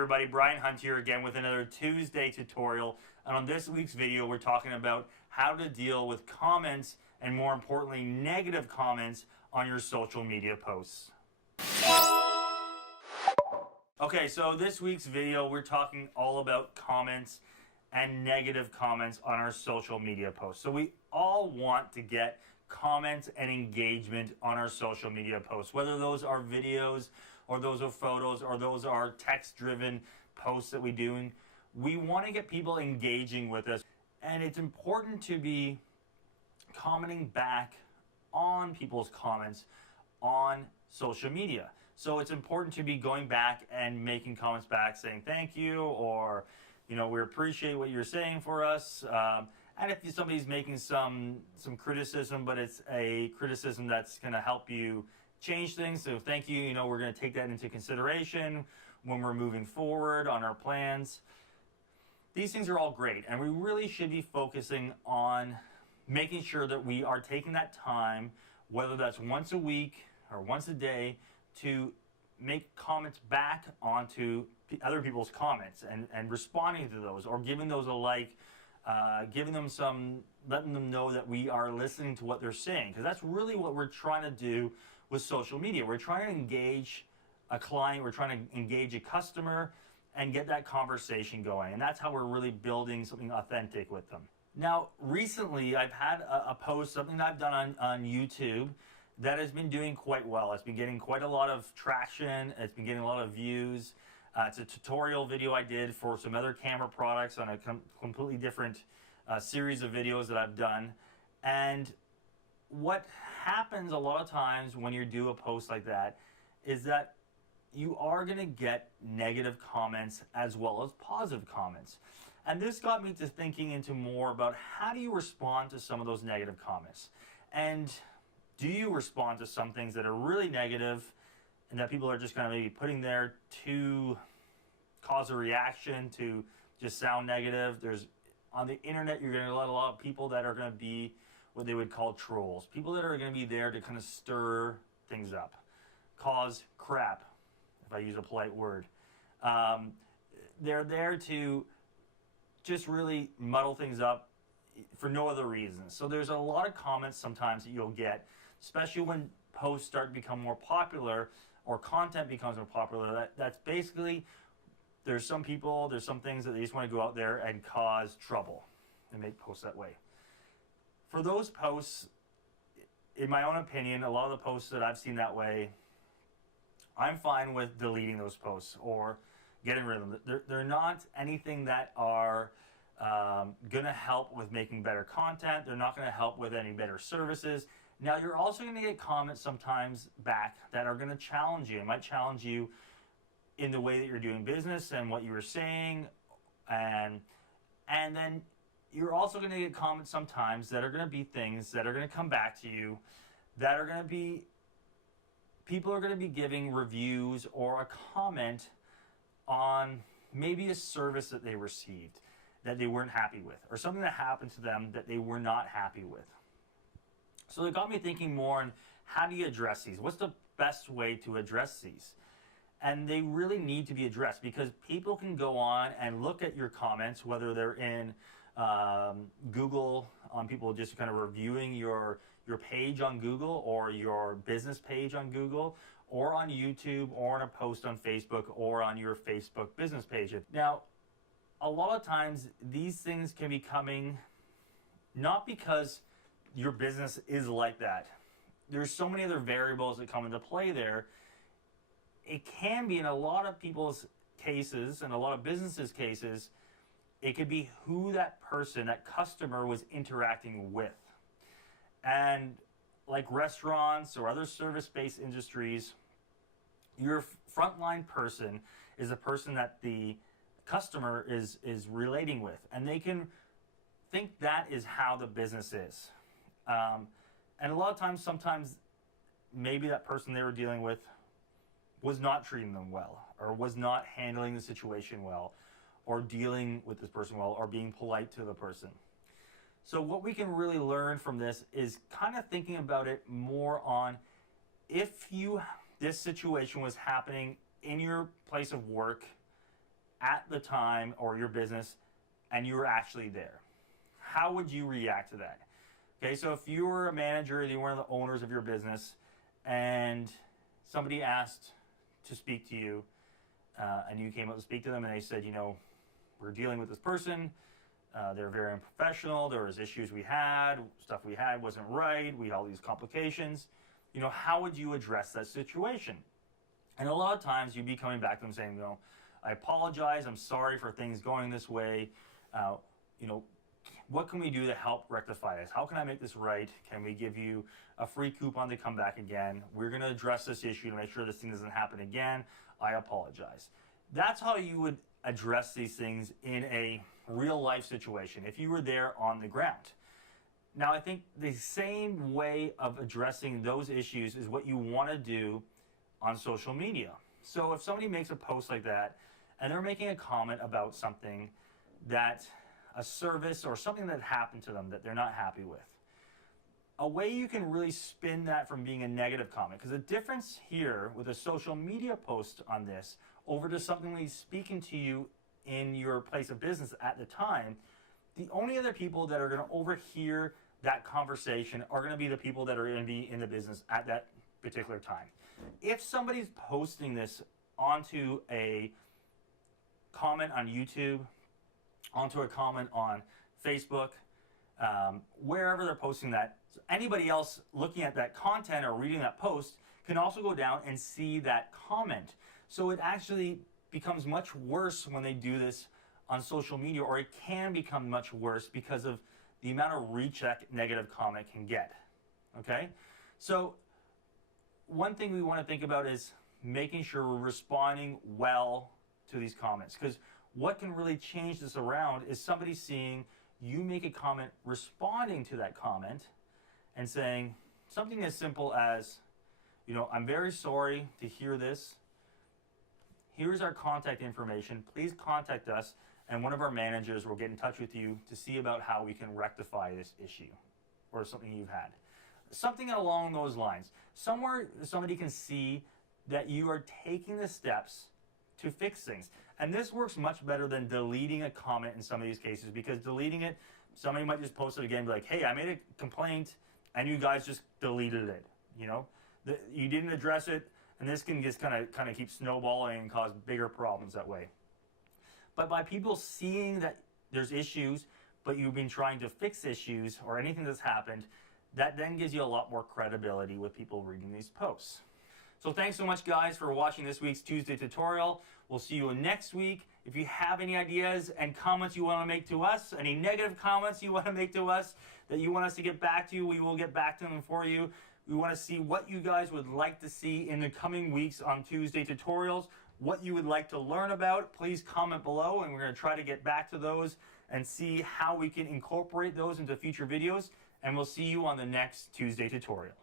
everybody, Brian Hunt here again with another Tuesday tutorial. And on this week's video, we're talking about how to deal with comments and, more importantly, negative comments on your social media posts. Okay, so this week's video, we're talking all about comments and negative comments on our social media posts. So we all want to get comments and engagement on our social media posts, whether those are videos or those are photos or those are text-driven posts that we're doing. We want to get people engaging with us, and it's important to be commenting back on people's comments on social media. So it's important to be going back and making comments back saying thank you, or we appreciate what you're saying for us. And if somebody's making some criticism, but it's a criticism that's going to help you change things, so thank you. We're going to take that into consideration when we're moving forward on our plans. These things are all great, and we really should be focusing on making sure that we are taking that time, whether that's once a week or once a day, to make comments back onto other people's comments and responding to those, or giving those a like, giving them letting them know that we are listening to what they're saying, because that's really what we're trying to do with social media. We're trying to engage a client, we're trying to engage a customer and get that conversation going, and that's how we're really building something authentic with them. Now, recently I've had a post, something that I've done on YouTube, that has been doing quite well. It's been getting quite a lot of traction. It's been getting a lot of views. It's a tutorial video I did for some other camera products on a completely different series of videos that I've done. And what happens a lot of times when you do a post like that is that you are going to get negative comments as well as positive comments. And this got me to thinking into more about how do you respond to some of those negative comments. And do you respond to some things that are really negative and that people are just kind of maybe putting there to cause a reaction, to just sound negative? On the internet, you're going to get a lot of people that are going to be what they would call trolls. People that are going to be there to kind of stir things up, cause crap, if I use a polite word. They're there to just really muddle things up for no other reason. So there's a lot of comments sometimes that you'll get, especially when posts start to become more popular or content becomes more popular. That's basically, there's some things that they just want to go out there and cause trouble and make posts that way. For those posts, in my own opinion, a lot of the posts that I've seen that way, I'm fine with deleting those posts or getting rid of them. They're not anything that are going to help with making better content. They're not going to help with any better services. Now, you're also going to get comments sometimes back that are going to challenge you. It might challenge you in the way that you're doing business and what you were saying. And then you're also going to get comments sometimes that are going to be things that are going to come back to you, that are going to be, people are going to be giving reviews or a comment on maybe a service that they received that they weren't happy with, or something that happened to them that they were not happy with. So it got me thinking more on how do you address these? What's the best way to address these? And they really need to be addressed, because people can go on and look at your comments, whether they're in Google, on people just kind of reviewing your page on Google, or your business page on Google, or on YouTube, or on a post on Facebook, or on your Facebook business page. Now, a lot of times these things can be coming not because your business is like that. There's so many other variables that come into play there. It can be, in a lot of people's cases and a lot of businesses' cases, it could be who that person, that customer, was interacting with. And like restaurants or other service-based industries, your frontline person is a person that the customer is relating with, and they can think that is how the business is. And a lot of times, sometimes maybe that person they were dealing with was not treating them well, or was not handling the situation well, or dealing with this person well, or being polite to the person. So what we can really learn from this is kind of thinking about it more on, if this situation was happening in your place of work, at the time, or your business, and you were actually there. How would you react to that? Okay, so if you were a manager, you were one of the owners of your business, and somebody asked to speak to you, and you came up to speak to them, and they said, you know, we're dealing with this person, they're very unprofessional, there was issues we had, stuff we had wasn't right, we had all these complications. You know, how would you address that situation? And a lot of times you'd be coming back to them saying, you know, I apologize, I'm sorry for things going this way. You know, what can we do to help rectify this? How can I make this right? Can we give you a free coupon to come back again? We're going to address this issue to make sure this thing doesn't happen again. I apologize. That's how you would address these things in a real life situation if you were there on the ground. Now, I think the same way of addressing those issues is what you want to do on social media. So if somebody makes a post like that and they're making a comment about something that a service or something that happened to them that they're not happy with, a way you can really spin that from being a negative comment, because the difference here with a social media post on this over to something he's speaking to you in your place of business at the time, the only other people that are going to overhear that conversation are going to be the people that are going to be in the business at that particular time. If somebody's posting this onto a comment on YouTube, onto a comment on Facebook, wherever they're posting that, so anybody else looking at that content or reading that post can also go down and see that comment. So it actually becomes much worse when they do this on social media, or it can become much worse because of the amount of reach that negative comment can get. Okay? So one thing we want to think about is making sure we're responding well to these comments, because what can really change this around is somebody seeing you make a comment, responding to that comment, and saying something as simple as, you know, I'm very sorry to hear this. Here's our contact information. Please contact us, and one of our managers will get in touch with you to see about how we can rectify this issue or something you've had. Something along those lines. Somewhere somebody can see that you are taking the steps to fix things. And this works much better than deleting a comment in some of these cases, because deleting it, somebody might just post it again and be like, hey, I made a complaint and you guys just deleted it. You know, you didn't address it, and this can just kind of keep snowballing and cause bigger problems that way. But by people seeing that there's issues, but you've been trying to fix issues or anything that's happened, that then gives you a lot more credibility with people reading these posts. So thanks so much, guys, for watching this week's Tuesday tutorial. We'll see you next week. If you have any ideas and comments you want to make to us, any negative comments you want to make to us that you want us to get back to you, we will get back to them for you. We want to see what you guys would like to see in the coming weeks on Tuesday tutorials, what you would like to learn about. Please comment below, and we're going to try to get back to those and see how we can incorporate those into future videos. And we'll see you on the next Tuesday tutorial.